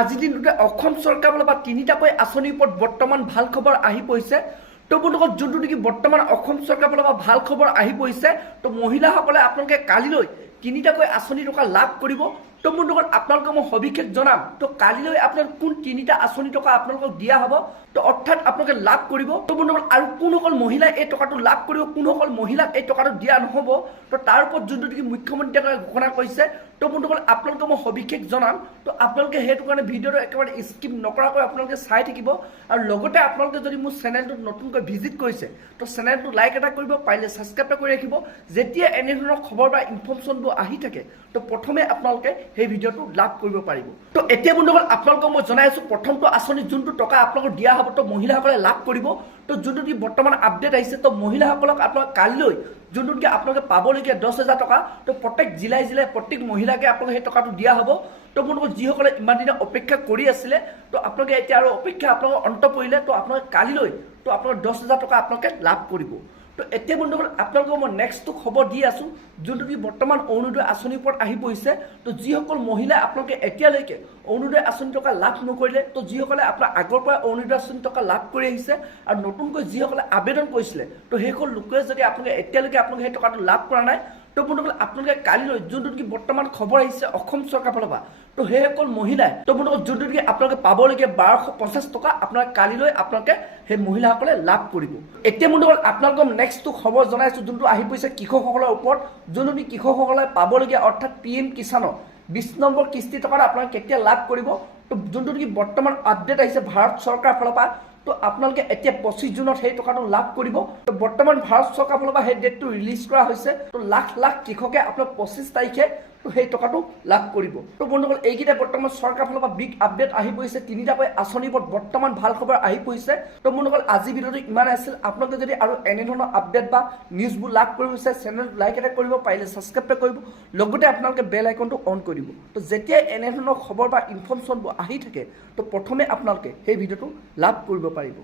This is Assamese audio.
আজিৰ দিনটোতে অসম চৰকাৰৰ ফালৰ পৰা তিনিটাকৈ আঁচনিৰ ওপৰত বৰ্তমান ভাল খবৰ আহি পৰিছে। তো বন্ধুসকল, যোনটো নেকি বৰ্তমান অসম চৰকাৰৰ ফালৰ পৰা ভাল খবৰ আহি পৰিছে, তো মহিলাসকলে আপোনালোকে কালিলৈ তিনিটাকৈ আঁচনি টকা লাভ কৰিব। তো বন্ধুসকল, আপোনালোকক মই সবিশেষ জনাম। তো কালিলৈ আপোনাৰ কোন তিনিটা আঁচনি টকা আপোনালোকক দিয়া হ'ব, তো অৰ্থাৎ আপোনালোকে লাভ কৰিব। তো বন্ধুসকল, আৰু কোনসকল মহিলাই এই টকাটো লাভ কৰিব, কোনসকল মহিলাক এই টকাটো দিয়া নহ'ব, তো তাৰ ওপৰত যোনটো নেকি মুখ্যমন্ত্ৰীয়ে ঘোষণা কৰিছে। তো বন্ধুসকল, আপোনালোকক মই সবিশেষ জনাম। তো আপোনালোকে সেইটো কাৰণে ভিডিঅ'টো একেবাৰে স্কিপ নকৰাকৈ আপোনালোকে চাই থাকিব। আৰু লগতে আপোনালোকে যদি মোৰ চেনেলটোত নতুনকৈ ভিজিট কৰিছে, তো চেনেলটো লাইক এটা কৰিব, পাৰিলে ছাবস্ক্ৰাইব কৰি ৰাখিব। যেতিয়া এনেধৰণৰ খবৰ বা ইনফৰ্মেশ্যনবোৰ আহি থাকে, তো প্ৰথমে আপোনালোকে সেই ভিডিঅ'টো লাভ কৰিব পাৰিব। তো এতিয়া বন্ধুসকল, আপোনালোকক মই জনাই আছোঁ, প্ৰথমটো আঁচনি যোনটো টকা আপোনালোকক দিয়া হ'ব, তো মহিলাসকলে লাভ কৰিব। তো যোনটো নেকি বৰ্তমান আপডেট আহিছে, তো মহিলাসকলক আপোনালোক কালিলৈ যোনটো নেকি আপোনালোকে পাবলগীয়া 10,000 টকা, তো প্ৰত্যেক জিলাই জিলাই প্ৰত্যেক মহিলাকে আপোনালোকে সেই টকাটো দিয়া হ'ব। তো বন্ধুসকল, যিসকলে ইমান দিনে অপেক্ষা কৰি আছিলে, তো আপোনালোকে এতিয়া আৰু অপেক্ষা আপোনালোকৰ অন্ত পৰিলে, তো আপোনালোকে কালিলৈ তো আপোনালোকে 10,000 টকা আপোনালোকে লাভ কৰিব। তো এতিয়া বন্ধুসকল, আপোনালোকক মই নেক্সটটো খবৰ দি আছোঁ, যোনটো কি বৰ্তমান অৰুণোদয় আঁচনিৰ ওপৰত আহি পৰিছে। তো যিসকল মহিলাই আপোনালোকে এতিয়ালৈকে অৰুণোদয় আঁচনি টকা লাভ নকৰিলে, তো যিসকলে আপোনাৰ আগৰ পৰা অৰুণোদয় আঁচনি টকা লাভ কৰি আহিছে আৰু নতুনকৈ যিসকলে আবেদন কৰিছিলে, তো সেইসকল লোকে যদি আপোনালোকে এতিয়ালৈকে আপোনালোকে সেই টকাটো লাভ কৰা নাই, তো বন্ধুসকল, আপোনালোকে কালিলৈ যোনটো নেকি বৰ্তমান খবৰ আহিছে অসম চৰকাৰৰ ফালৰ পৰা, তো সেইসকল মহিলাই, তো বন্ধুসকল, যোনটো নেকি আপোনালোকে পাবলগীয়া 1250 টকা আপোনালোকে কালিলৈ আপোনালোকে সেই মহিলাসকলে লাভ কৰিব। এতিয়া বন্ধুসকল, আপোনালোকক নেক্সটটো খবৰ জনাইছোঁ, যোনটো আহি পৰিছে কৃষকসকলৰ ওপৰত, যোনটো নেকি কৃষকসকলে পাবলগীয়া অৰ্থাৎ PM কিষাণৰ 20 নম্বৰ কিস্তি টকাটো আপোনালোকে কেতিয়া লাভ কৰিব। তো যোনটো নেকি বৰ্তমান আপডেট আহিছে ভাৰত চৰকাৰৰ ফালৰ পৰা, তো আপোনালোকে এতিয়া 25 জুনত সেই টকাটো লাভ কৰিব। তো বৰ্তমান ভাৰত চৰকাৰৰ ফালৰ পৰা সেই ডেটটো ৰিলিজ কৰা হৈছে। তো লাখ লাখ কৃষকে আপোনাৰ 25 তাৰিখে তো সেই টকাটো লাভ কৰিব। তো বন্ধুসকল, এইকেইটা বৰ্তমান চৰকাৰৰ ফালৰ পৰা বিগ আপডেট আহি পৰিছে, তিনিটাকৈ আঁচনিৰ ওপৰত বৰ্তমান ভাল খবৰ আহি পৰিছে। তো বন্ধুসকল, আজি ভিডিঅ'টো ইমানে আছিল। আপোনালোকে যদি আৰু এনেধৰণৰ আপডেট বা নিউজবোৰ লাভ কৰিব বিচাৰে, চেনেলটো লাইক এটা কৰিব, পাৰিলে ছাবস্ক্ৰাইব কৰিব, লগতে আপোনালোকে বেল আইকনটো অন কৰিব। তো যেতিয়া এনেধৰণৰ খবৰ বা ইনফৰ্মেশ্যনবোৰ আহি থাকে, তো প্ৰথমে আপোনালোকে সেই ভিডিঅ'টো লাভ কৰিব পাৰিব।